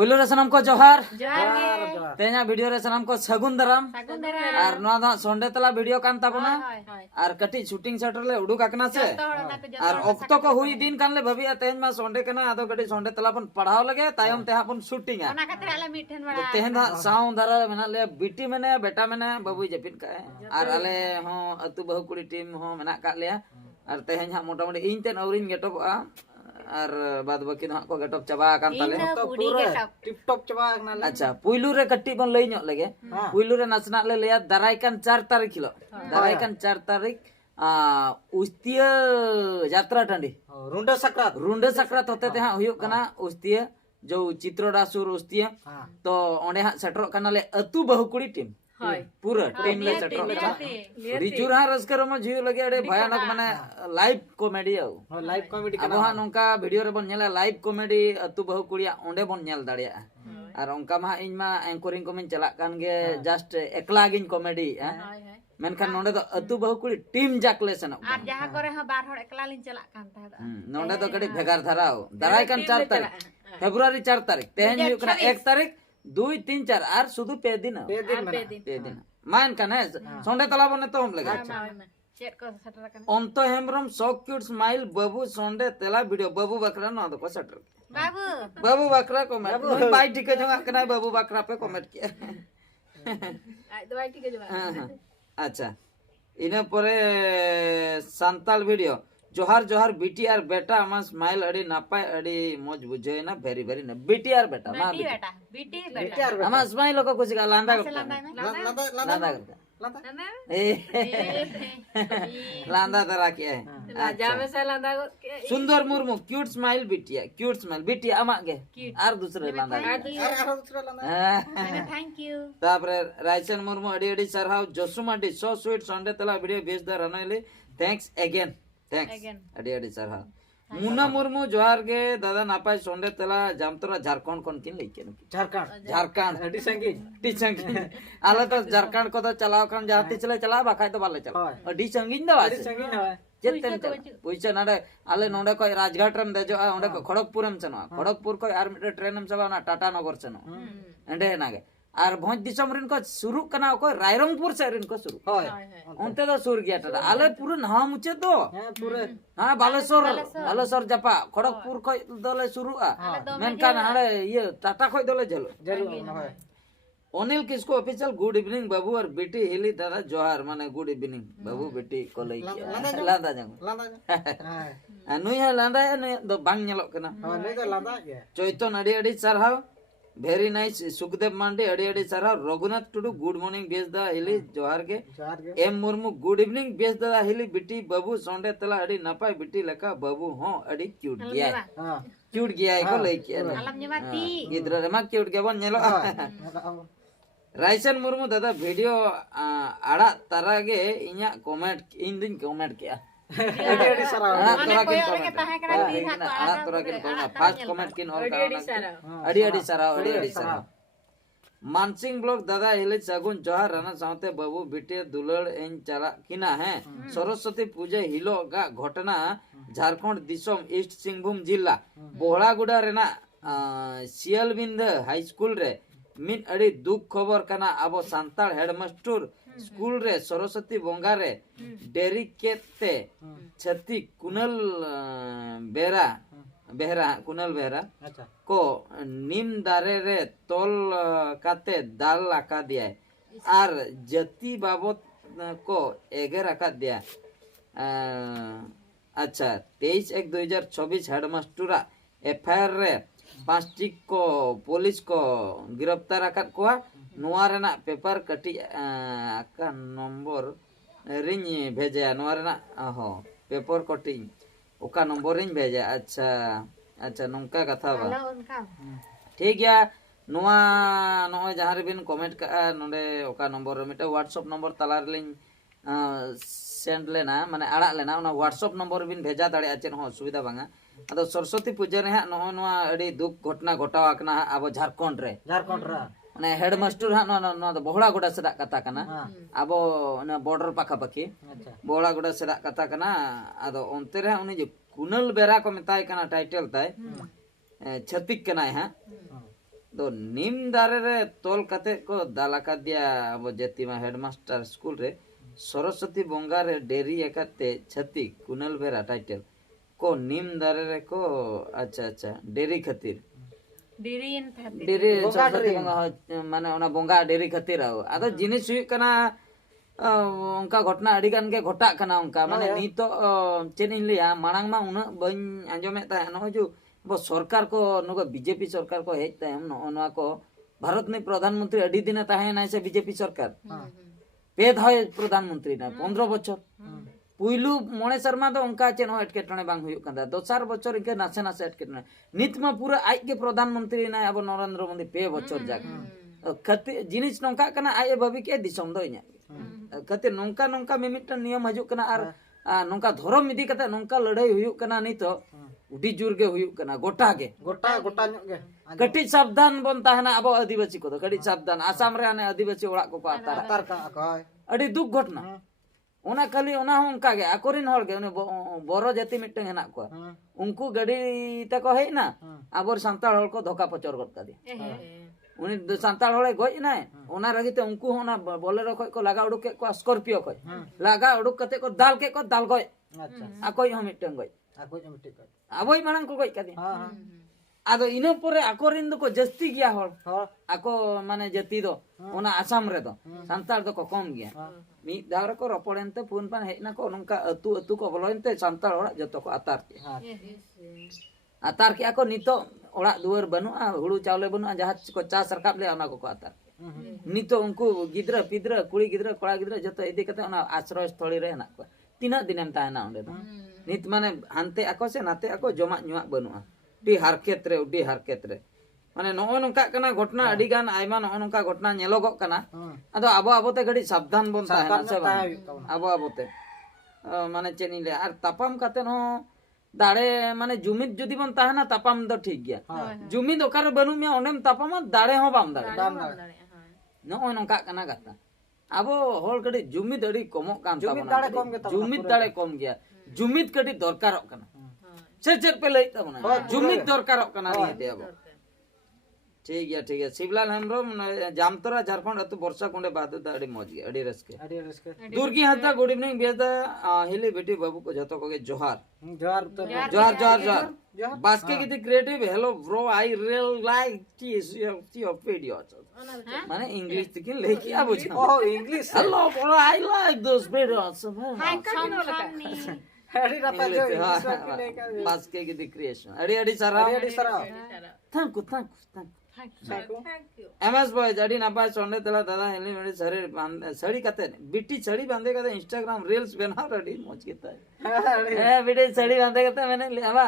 पुइलो रे सनम को जोहार जोहार तेना वीडियो रे सनम को सगुन दराम और नोआ दा संडे तला वीडियो कान ताबना और कटी शूटिंग सेटर ले उडुक आकना से और ऑक्टो को हुई दिन कान ले भबिया तेन मा संडे कना आदो कटी संडे तला पन पढ़ाव लगे तायम ते हापन शूटिंग ओना खातिर आले मिठन बड़ा तेन दा साउ धरा मेना ले बिटी मेने बेटा मेने बाबू जपिन का और आले हो अतु बहु कुड़ी टीम हो मेना का ले और तेन हा मोटा मोटी इन तेन औरिन गेटोबा और बाद बाकी ना को गेटअप चबा कान ताले तो पूरा टिप टॉप चबा नाले अच्छा पुइलू रे कट्टी बन लई ᱧᱚᱜ लगे पुइलू रे नाचना ले लेया दारायकान 4 तारीख हिलो दारायकान 4 तारीख उस्तिया यात्रा टांडी रुंडे सक्रात होते ते हा हुयुक कना उस्तिया जो चित्रोडासुर उस्तिया तो ओंडे हा सेटरो कना ले अतु बहुकुड़ी टीम पूरा टीम ले सेटरो रिचुर हा रस्कर म जियो लगे अडे भयानक माने लाइव कॉमेडी लाइव कॉमेडी अब हा नोंका वीडियो रे बन नेला लाइव कॉमेडी अतु बहुकुड़िया ओंडे बन नेल दाड़िया और ओंका मा इन मा एंकरिंग को मिन चला कान गे जस्ट एकला गिन कॉमेडी मेनखान नोंडे तो अतु बहुकुड़ी टीम जाकले सनो आर जहां करे ह बार होड़ एकला लिन चला कान ता नोंडे तो कड़ी भेगार धराओ दारायकान 4 तारीख फेब्रुआरी 4 तारीख तेहन हुयुक कना 1 तारीख 2 3 4 आर सुदु पे दिन मान कने संडे तला बने तो हम लगे चेट को सटर कन ओंतो हेमरम सो क्यूट स्माइल बाबू संडे तला वीडियो बाबू बकरा न को सटर बाबू बकरा कमेंट बाई टिके जंगा कना बाबू बकरा पे कमेंट किया आई तो बाई टिके जमा अच्छा इने परे संताल वीडियो जोहार जोहार बीटीआर बेटा आमा स्माइल अड़ी नापाय अड़ी मौज बुझे ना वेरी वेरी ना बीटीआर बेटा मा बीटी बेटा आमा स्माइल को कुछ लांदा लांदा लांदा तरह के है राजा में से लांदा सुंदर मुर्मू क्यूट स्माइल बिटिया आमा के आर दूसरे लांदा थैंक यू तापरे रायचन मुर्मू अड़ी अड़ी सरहाव जोसुमाडी सो स्वीट संडे तला वीडियो भेज द रनले थैंक्स अगेन थैंक्स अड़ी अड़ी सरहाव मुना मुर्मू जोहार के दादा नापाय संडे तला जामतरा झारखंड कोन किन लेके झारखंड अडी संगी आले तो झारखंड को तो चलाव खान जहां चले चला बाखाय तो बाले चला अडी संगीन दो अडी संगी ना जेतेन पुइसा नाडे आले नोंडे को राजघाट रम देजो ओंडे को खड़गपुरम चनो खड़गपुर को आर मिटे ट्रेन हम चला ना टाटा नगर चनो एंडे नागे आर भोज दिसम रिन को शुरू कना को रायरंगपुर से रिन को शुरू ओंते तो सुर गया टाटा आले पूरा नहा मुचे तो पूरे हां बालेश्वर जपा खड़गपुर को दोले शुरू मेनकान हाडे ये टाटा को दोले जलो अनिल किसको ऑफिशियल गुड इवनिंग बाबू और बेटी हिली दादा जोहार माने गुड इवनिंग बाबू बेटी को लई लांदा जंग नुई है लांदा है दो बांग नेलो कना नुई तो लांदा के चैतन अड़ी अड़ी सरहाव वेरी नाइस सुखदेव मांडे अड़ी अड़ी सरहाव रघुनाथ टुडू गुड मॉर्निंग बेस दा हिली जोहार K M Murmu good evening बेस दा हिली बेटी बाबू संडे तला अड़ी नपाय बेटी लेका बाबू हो अड़ी क्यूट गया को लई के आलम निमाती गिद्रा रमा क्यूट के बन नेलो रायसन मुर्मू दादा वीडियो आड़ा तारागे इnya कमेंट इन दिन कमेंट किया अडी सरा फर्स्ट कमेंट किन और अडी सरा मानसिंग ब्लॉग दादा हिले सगुन जोहार राना सावते बाबू बिटे दुलड़ इन चला किना है सरस्वती पूजा हिलो गा घटना झारखंड दिसोम ईस्ट सिंहभूम जिला बोहड़ागुड़ा रेना सियलबिंद हाई स्कूल रे मिन अड़ी दुख खबर कना अब सांताल हेडमास्टर स्कूल रे सरस्वती बोंगा रे डेरी केते छती कुनल बेहरा को नीम दारे रे तोल काते दाल लगा दिया आर जति बाबत को एगे रखा दिया अच्छा 23/1/2024 हेडमास्टरा एफआईआर रे 5 को पुलिस को गिरफ्तार आकात कोआ नोआ रेना पेपर कटी का नंबर रिंग भेजा नोआ रेना हो पेपर कटी ओका नंबर रिंग भेजा अच्छा नोंका कथा बा ठीक गया नोआ नोय जहां रे बिन कमेंट का नोडे ओका नंबर मिटा व्हाट्सएप नंबर तलार लिंग सेंड लेना माने आड़ा लेना ओना व्हाट्सएप नंबर बिन भेजा दाड़े आचेन हो सुविधा बांगा अदो सरस्वती पूजा रे हा नोआ अडी दुख घटना घटाव आकना अब झारखंड रे माने हेडमास्टर हा नो तो बोहड़ा गोड़ा सेदा कथा कना अब ना बॉर्डर पाखा पाखी बोहड़ा गोड़ा सेदा कथा कना अदो ओनते रे उनी जे कुनल बेरा को मेताय कना टाइटल ताय छतिक कनाय हा तो नीम दारे रे तोल कते को दालाका दिया अब जतिमा हेडमास्टर स्कूल रे सरस्वती बोंगा रे डेरी एकते छती कुनल बेरा टाइटल को नीम दारे रे को अच्छा अच्छा डेरी खातिर Diriin hati. डेरी सरस्वती बोंगा माने ओना बोंगा डेरी खातिर आओ आदो जिनिस हुई कना उनका घटना अड़ी गान के घटा कना उनका माने नीतो चेन इन लिया मांग मा उना बन आंजोमे ता नो जो वो सरकार को नुका बीजेपी सरकार को हेज ता हम नो को भारत में प्रधानमंत्री अड़ी दिन ता है ना से बीजेपी सरकार पेद है प्रधानमंत्री ना 15 बछर पुइलू मोणे शर्मा तो उनका चेन एटकेटणे बांग हुयुक कंदा दोसार बछर इनके नासे नासे एटकेटणे नित में पूरा आज के प्रधानमंत्री ना अब नरेंद्र मोदी पे बछर जाक खते जिनिस नोंका कना आए भाभी के दिसम दो इnya खते नोंका नोंका मिमिटन नियम हजुक कना आर नोंका धर्म इदी कते नोंका लड़ाई हुयुक कना नितो उडी जुर गे हुयुक कना गोटा गे गोटा गोटा ᱧᱚᱜ गे कटी सावधान बन ताहना अब आदिवासी को कटी सावधान आसाम रे आने आदिवासी ओड़ा को आतार तार का कय अड़ी दुख घटना ओना खाली ओना हो उनका गे आकोरिन हर गे उनी बोरो जाति मिटन हेना को उनको गाड़ी तको हेज ना आबर सांताल हल को धोका पचर गद का दिया उनी सांताल हले गज ना ओना रगिते उनको ओना बोलेरो खय को लगा उडुक के को स्कॉर्पियो खय लगा उडुक कते को दाल के को दाल गय अच्छा आकोय हम मिटन गय आको जमटी कय आबोय मानन को गय का दिया हां हां आदो इना परे आकोरिन दो को जस्ती गया हल हां आको माने जति दो ओना आसाम रे दो सांताल दो को कम गया मी दावर को रपड़ेनते फोन पान हेना को नंका अतु अतु को बोलोनते सांताल ओड़ा जतो को आतार के आतार के को नितो ओड़ा दुआर बनुआ हुड़ू चावले बनुआ जहां को चास रकाब ले ओना को आतार नितो उनको गिद्रा पिद्रा कुड़ी गिद्रा कोड़ा गिद्रा जतो इदी कते ओना आश्रय स्थली रे हेना को तीना दिनेम ताना ओंडे दो नित माने हानते आको से नाते आको जमा नुआ बनुआ डी हारकेत रे माने नो नोंका कना घटना अडी गान आयमा नो नोंका घटना नेलोगो कना अदो आबो आबोते घड़ी सावधान बन ताहेना से आबो आबोते माने चेनी ले आर तापाम काते नो दाड़े माने जुमिद जुदी बन ताहेना तापाम दो ठीक गया जुमिद ओकार बनु में ओनेम तापाम दाड़े हो बाम दाड़े नो नोंका कना गाता आबो होल घड़ी जुमिद अडी कमो कान ताबना जुमिद दाड़े कम गया जुमिद कड़ी दरकारक कना चेर पे लई ताबना जुमिद दरकारक कना निते आबो ठीक है शिवलाल हेमब्रम जामतरा झारखंड अतु वर्षा कुंडे बादु दाड़ी मौज गे अड़ी रस्के दुर्गी हाता गुड इवनिंग बेदा हिली बेटी बाबू को जतो को जोहार जोहार तो जोहार बास्के की creative hello bro I real like your videos माने इंग्लिश की लेके आ बुझा ओ English hello bro I like those videos Hai company. अड़ी रता जो इंग्लिश की लेके बास्के की क्रिएशन अड़ी सारा thank you Thank you. MS boys अड़ी नापा सोंडे तला दादा हेली मेरी सड़ी कते बिटी सड़ी बांधे कते इंस्टाग्राम रील्स बना रेडी मौज किता है ए बिटी सड़ी बांधे कते मैंने ले आवा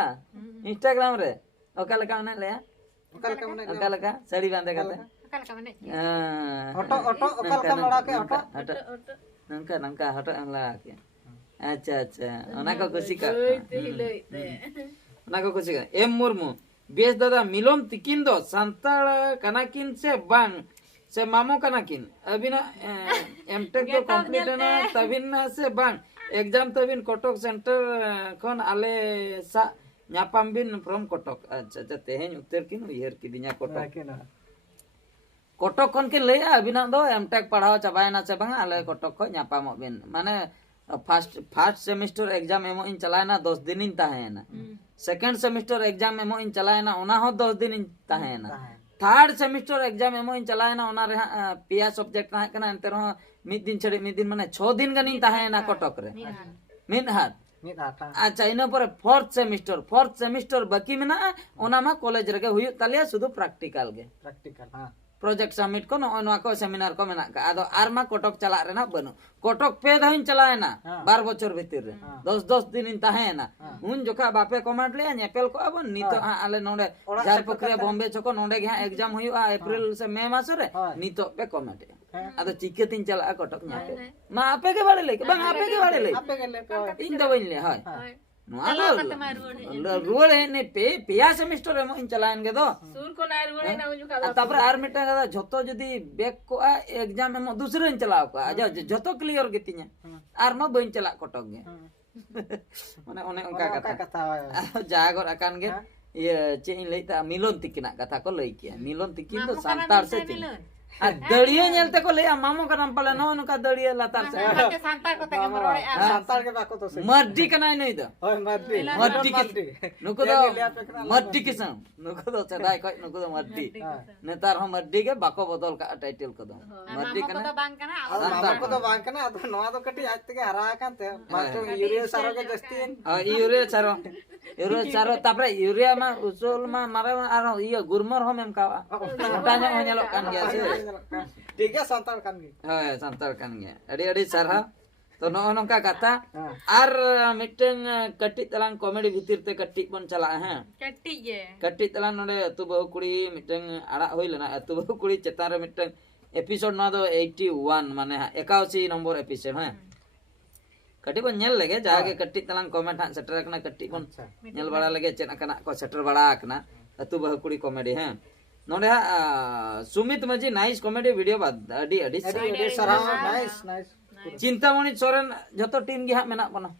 इंस्टाग्राम रे ओका लका मैंने ले ओका लका सड़ी बांधे कते Akal ka mane. Auto auto occult का लड़ा के ऑटो नंका नंका हटो लगा के अच्छा ओना को खुशी का ओना को खुशी का एम मुर्मू बेस दादा मिलोम तिकिन दो संताल कनाकिन से बांग से मामो कनाकिन अबिना एमटेक तो कंप्लीट ना तबिन ना से बांग एग्जाम तबिन कटक सेंटर खन आले सा न्यापाम बिन फ्रॉम कटक अच्छा तेहेन उत्तर किन उयहर किदिnya कटक खन के ले अबिना दो एमटेक पढ़ाओ चाबायना से बांग आले कटक खो न्यापामो बिन माने फर्स्ट सेमेस्टर एग्जाम एमो इन चलायना 10 दिन इन ताहेना सेकंड सेमेस्टर एग्जाम एमो इन चलायना ओना हो 10 दिन इन ताहेना थर्ड सेमेस्टर एग्जाम एमो इन चलायना ओना रे पिया सब्जेक्ट ना कना एंते रहो मिद दिन छड़े मिद दिन माने 6 दिन गनी ताहेना कटक रे मिद हाथ अच्छा इना पर फोर्थ सेमेस्टर बाकी मेना ओना मा कॉलेज रे हुयु तालिया शुद्ध प्रैक्टिकल हां प्रोजेक्ट सबमिट को नोआ को सेमिनार को मेना का आदो आरमा कोटक चला रेना बनु कोटक पे दाइन चलाएना 12 बछर भीतर रे 10 दिन इन ताहेना उन जोका बापे कमेंट ले नेपेल को अब नितो आले नोडे जार पक्रिया बॉम्बे चको नोडे गे एग्जाम हुयु अप्रैल से मई मास रे नितो पे कमेंट आदो चिके तीन चला कोटक न्यापे मा आपे के बाड़े ले बंग आपे के बाड़े ले इन दो बइन ले हाय रुवड़े ने पेया सेमेस्टर एमो इन चलाएन गे दो Sur ko na ruwade na unju ka. तापर आर मिटा कदा झतो जदी बैक को एग्जाम एमो दूसरे इन चलाव को आजा झतो क्लियर गेतिnya आर मा बइन चला कटक गे माने ओने उनका कथा जागर अकान गे iya cing leita milon tikina kata ko leiki milon tikin to santar se cing dariya nyelte ko le mamo kanam pala no nuka dariya latar se Pakai santai ko tega merole a. santal ke bako to se mardi kana ini itu hoy maddi mardi kis nuku do mardi kisam nuku do sedai ko nuku do mardi netar ho mardi ke bako botol ka title ko do mardi Mama ko kana to bang kana. santal ko to bang kana ado noa to kati aj tege hara kan te macho urea saro ke jastin urea चारो तापरे urea मा उsul ma mare ma aro iya gurmor ho mem kawa motanya ho nyelok kan gya se ठीक है santal kan gi ha santal kan gya adi sarha to no nongka kata ar miteng katik talang komedi bhitir te katik bon chala ha Ketik je. katik talang node atu bahu kuri miteng arak hoi lena atu bahu kuri chetan re miteng episode no do 81 mane 81 nombor episode ha कटी बन nail लगे जाके कट्टी तलांग comment हां shutter कना कट्टी बन nail बड़ा लगे चेना कना को सेटर बड़ा कना अतु बहुकुड़ी कॉमेडी हैं नोडे सुमित मजी नाइस कॉमेडी वीडियो बाद अडी सरा नाइस नाइस चिंतामणि सोरेन जतो टीम गे हा मेना बना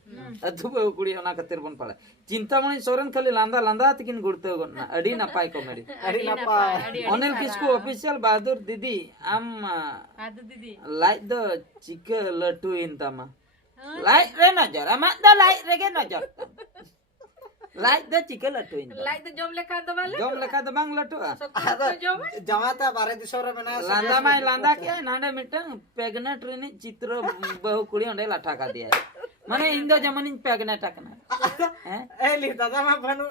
अतु बहुकुड़ी ओना खातिर बन पड़ा चिंतामणि सोरेन खाली लांदा लांदा तकिन गुड़ते गना अडी नापाय कॉमेडी अरे नपा अनिल किसको ऑफिशियल बहादुर दीदी आम Aduh didi. Like the chicken लट्टू इन तमा लाइक रे नजर अमा द लाइक रे के नजर लाइक द चिकन लट्टू इन Like the jom lekha to bale. जम लेखा द बांग लट्टू Jom. जमाता बारे दिसोर मेना लांदा माय लांदा के नांडे मिटन प्रेग्नेंट रिनी चित्र बहु कुड़ी ओंडे लाठा का दिया माने इन दो जमन इन प्रेग्नेंट आकना हैं ए ली दादा मा भनु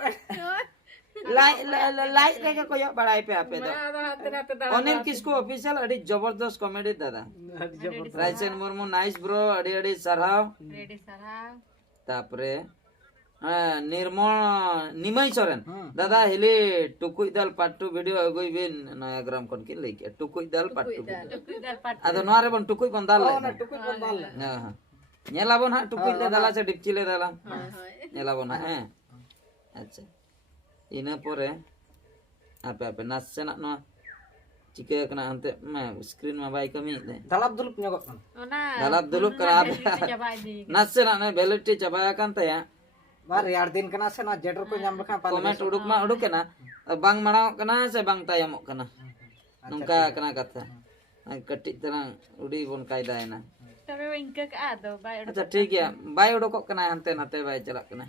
लाइक रे के कोयो बड़ाई पे आपे दो Ada hati dah. अनिल किसको ऑफिशियल अड़ी जबरदस्त कॉमेडी दादा राइसन मुर्मू नाइस ब्रो अड़ी अड़ी सरहाव Ready sarah. तापरे निर्मल निमय सोरेन दादा हेले टुकुई दाल पाटू वीडियो अगुई बिन नया ग्राम कोन के लेके टुकुई दाल पाटू Dah pat. अदो नोरे बन टुकुई बन दाल ले टुकुई बंदाल हां नेला बन हा टुकुई दे दाला से डिपची ले दाला नेला बन हा अच्छा इना परे आपे आपे नासे ना नो चिके कना हंते मैं स्क्रीन में बाई कमी दे दलाप दुलुप nyogok kan Ona. दाला दुलुक करा Coba di. नासे ना ने वैलिडिटी चबाया kan तया बार यार दिन कना से ना जेडर को nyam lekha pal कमेंट उडुक मा उडुक ना बांग मणाव कना से बांग तायमोक कना नongka कना कथा कटिक तरंग उडी बन कायदा है ना Tapi wingke ke ado. Baik. अच्छा ठीक है बाय उडुक कना हंते नाते बाय चला कना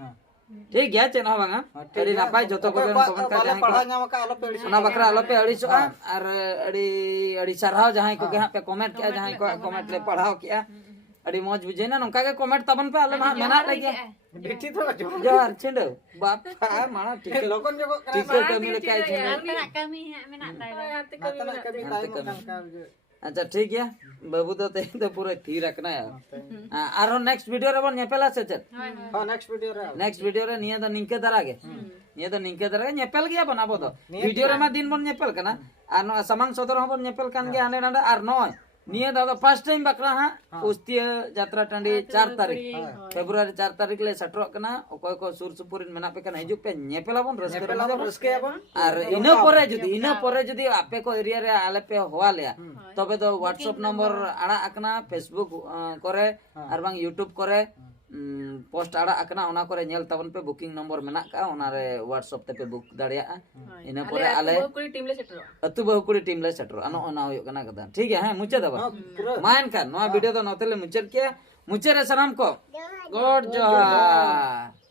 ठीक है चेन हो बांगा अड़ी नापाय जतो को बेन कमेंट का बाले जहां पढ़ा nyam ka alo pe ओना बकरा आलो पे अड़ी सुआ और अड़ी अड़ी सरहाव जहां को के पे कमेंट किया जहां को कमेंट ले पढ़ाओ किया अड़ी मौज बुझे ना नongka के कमेंट तबन पे आले मेना लगे डिटी तो जो जोहार छिंडो बाप माना ठीक है लोगन nyogok kana ठीक है मिल के छिंडो Nak kami minat dah. hati kami tayo kan ka अच्छा ठीक है बाबू तो ते तो पूरा थी रखना है आरो नेक्स्ट वीडियो रे बन नेपेला से चल ha next video re next video रे निया तो निंके दरागे निया तो निंके दरागे नेपेल गया बनाबो तो वीडियो रे मा दिन बन नेपेल कना आर नो समांग सदर हो बन नेपेल कान गया आने नांडा आर नो निया दादा फर्स्ट टाइम बकरा हां उस्तिया यात्रा टंडी 4 तारीख फेब्रुआरी 4 तारीख ले सटरो कना ओकोय को सुर सुपुरिन मेना पे कना हिजुक पे नेपेला बन रस्के pela bon reske ya bon আর ইনো পরে যদি আপে কো এরিয়া রে আলে পে হওয়া লিয়া তবে তো হোয়াটসঅ্যাপ নম্বর আড়া আকনা ফেসবুক করে আর বাং ইউটিউব করে পোস্ট আড়া আকনা ওনা করে নেল তবন पे বুকিং নম্বর মেনা কা ওনা রে হোয়াটসঅ্যাপ te पे বুক দাড়িয়া ইনা পরে আলে Kuli tim le setro. अतु बहुकुड़ी टीम ले सेटर अनो ओना होयो कना कदा ठीक है हैं मुचे दबा मान का नो वीडियो तो नोतेले मुचर के मुचे रे सलाम को गॉड जोहार